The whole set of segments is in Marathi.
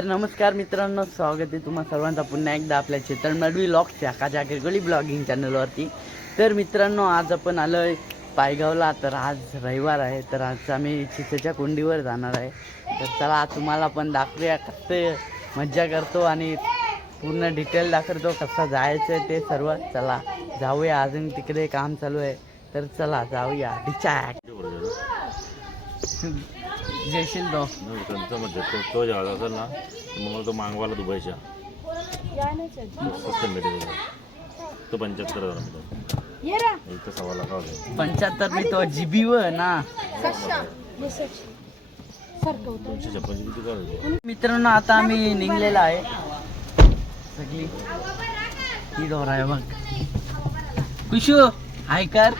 तर नमस्कार मित्रांनो स्वागत आहे तुम्हा सर्वांचा. पुन्हा एकदा आपल्या चेतन मडवी लॉक्स काजा किरकोली ब्लॉगिंग चॅनलवरती तर मित्रांनो आज आपण आलो आहे पायगावला. तर आज रविवार आहे. तर आज आम्ही चितेच्या कुंडीवर जाणार आहे. तर चला तुम्हाला पण दाखवूया कसं मज्जा करतो आणि पूर्ण डिटेल दाखवतो कसं जायचं आहे ते सर्व. चला जाऊया अजून तिकडे. काम चालू आहे. तर चला जाऊया. डिचॅक. जयशील दो त्यांचं म्हणजे तो तो असेल ना तर मग मला तो मागवाला दुबईच्या स्वस्त. तो पंच्याहत्तर हजार मिळतो इथं सव्वा लाख होते पंच्याहत्तर मी तो जीबी व ना दोनशे किती मित्रांनो आता आम्ही निघलेलो आहे सगळी ही डोर आहे बघ कुशू हाय कर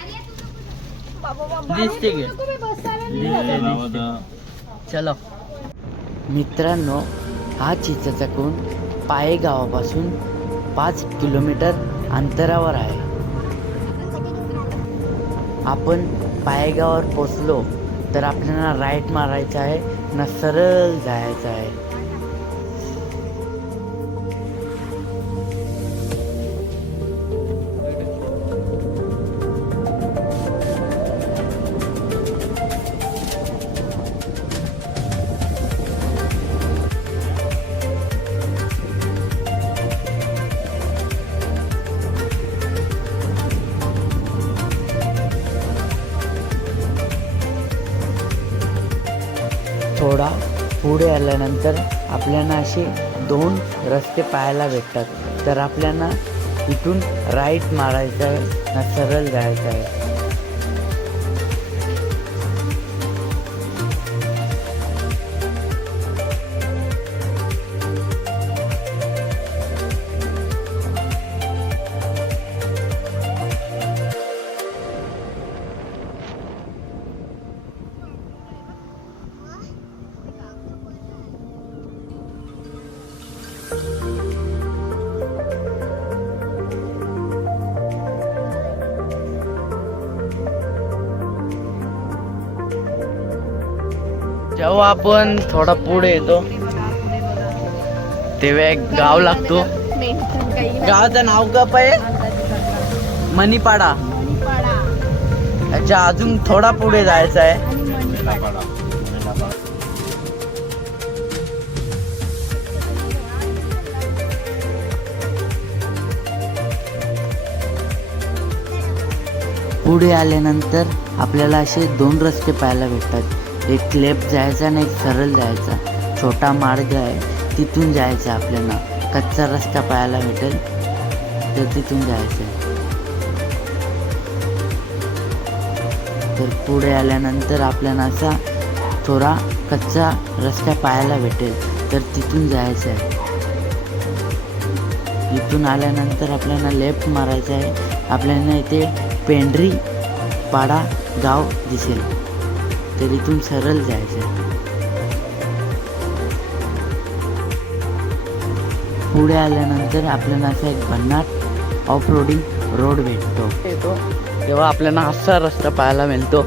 दिसते गे दिसते दिसते चलो. मित्रांनो हा चिचाचा कोण पाये गावापासून पाच किलोमीटर अंतरावर आहे. आपण पायेगावावर पोचलो तर आपल्याला राईट मारायचं आहे ना सरळ जायचं आहे. पुढे आल्यानंतर आपल्याला असे दोन रस्ते पाहायला भेटतात. तर आपल्याला इथून राईट मारायचं आहे ना सरळ जायचं आहे. जेव्हा आपण थोडा पुढे येतो तेव्हा एक गाव लागतो. गावाचं नाव गप आहे मणिपाडा. याच्या अजून थोडा पुढे जायचं आहे. पुढे आल्यानंतर आपल्याला असे दोन रस्ते पाहायला भेटतात. एक लेफ्ट जायचा आणि एक सरळ जायचा. छोटा मार्ग आहे. तिथून जायचं आपल्याला. कच्चा रस्ता पाहायला भेटेल. तर तिथून जायचं आहे. तर पुढे आल्यानंतर आपल्याला असा थोडा कच्चा रस्ता पाहायला भेटेल. तर तिथून जायचं आहे. इथून आल्यानंतर आपल्याला लेफ्ट मारायचं आहे. आपल्याला इथे पेंढरी पाडा गाव दिसेल. तर इथून सरळ जायचं. पुढे आल्यानंतर आपल्याला असा एक भन्नाट ऑफ रोडिंग रोड भेटतो. येतो. तेव्हा आपल्याला असा रस्ता पाहायला मिळतो.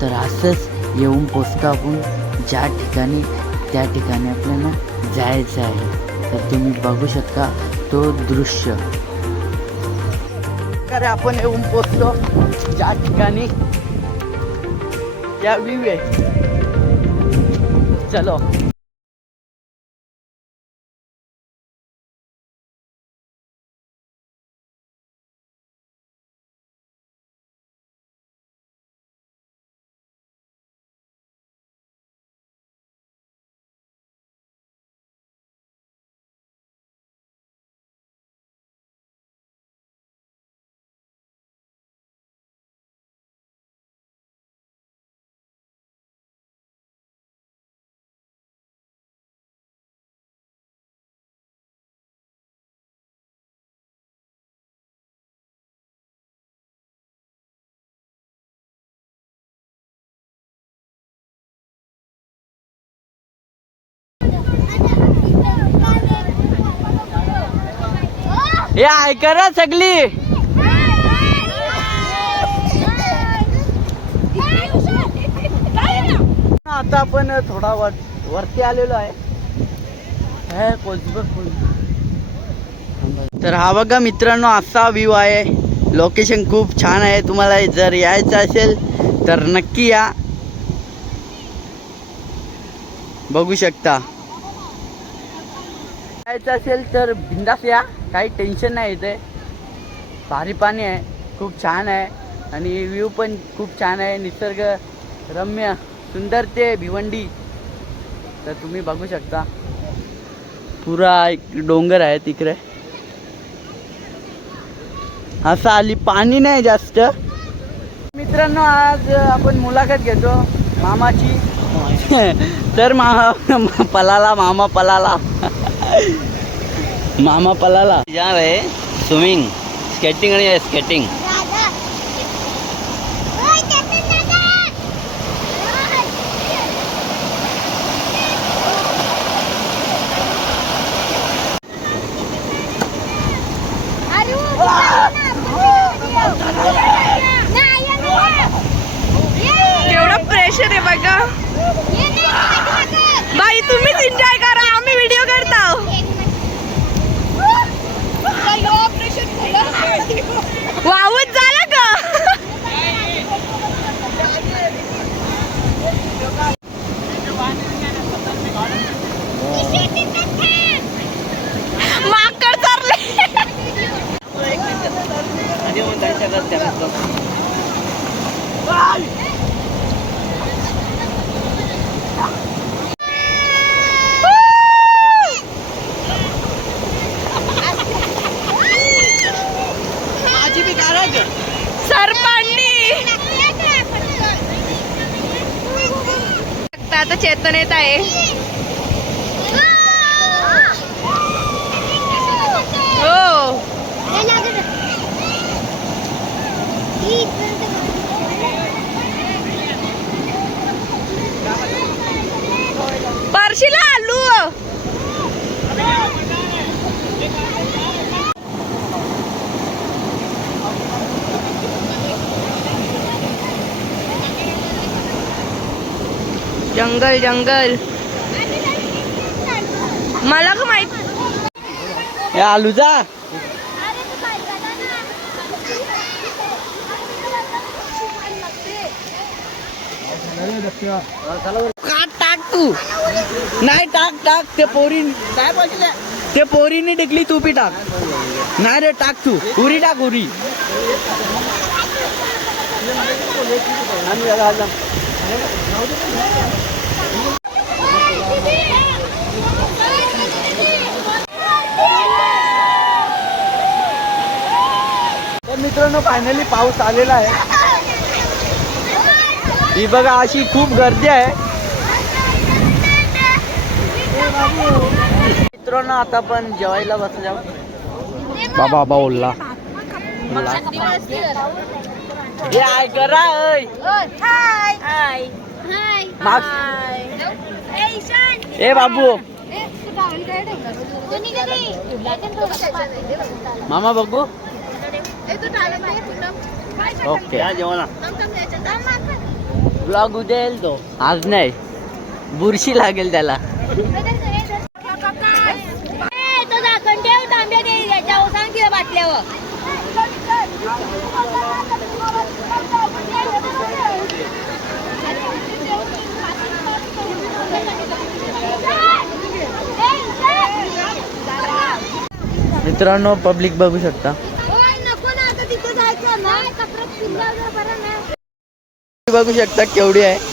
तर असंच येऊन पोचतो आपण ज्या ठिकाणी त्या ठिकाणी आपल्याला जायचं आहे. तर तुम्ही बघू शकता तो दृश्य. अरे आपण येऊन पोचतो ज्या ठिकाणी या व्ह्यू आहे. चलो. हे ऐका ना सगळी. आता आपण थोडा वर वरती आलेलो आहे. हे तर हा बघा मित्रांनो असा व्ह्यू आहे. लोकेशन खूप छान आहे. तुम्हाला जर यायचं असेल तर नक्की या. बघू शकता. यायचं असेल तर बिंदास या. काही टेन्शन नाही इथे. भारी पाणी आहे खूप छान आहे. आणि व्ह्यू पण खूप छान आहे निसर्ग रम्य सुंदर ते भिवंडी. तर तुम्ही बघू शकता. पुरा एक डोंगर आहे तिकडे. असं आली पाणी नाही जास्त. मित्रांनो आज आपण मुलाखत घेतो मामाची. तर मामा पलाला मामा पलाला. मामा पलाला. जा रहे स्विमिंग स्केटिंग आणि स्केटिंग सरपांडी आता चेतन येत आहे. हो परशीला आलू जंगल जंगल. मला का माहीत? या आलूचा का टाक तू? नाही टाक टाक. ते पोरी काय पाहिजे ते पोरीने टिकली तू पी टाक. नाही रे टाक तू. उरी टाक उरी. मित्रांनो फायनली पाऊस आलेला आहे. ही बघा अशी खूप गर्दी आहे. मित्रांनो आता पण जेवायला बसल्या बाबा हे करा. माग- ए बाबू. मामा बघू. ओके या जेवणा ब्लॉग उद्या येईल तो आज नाही बुरशी लागेल त्याला मित्रांनो पब्लिक बघू शकता नको ना आता तिथं जायचं नाही कपड्यात बरं नाही बघू शकता केवढी आहे.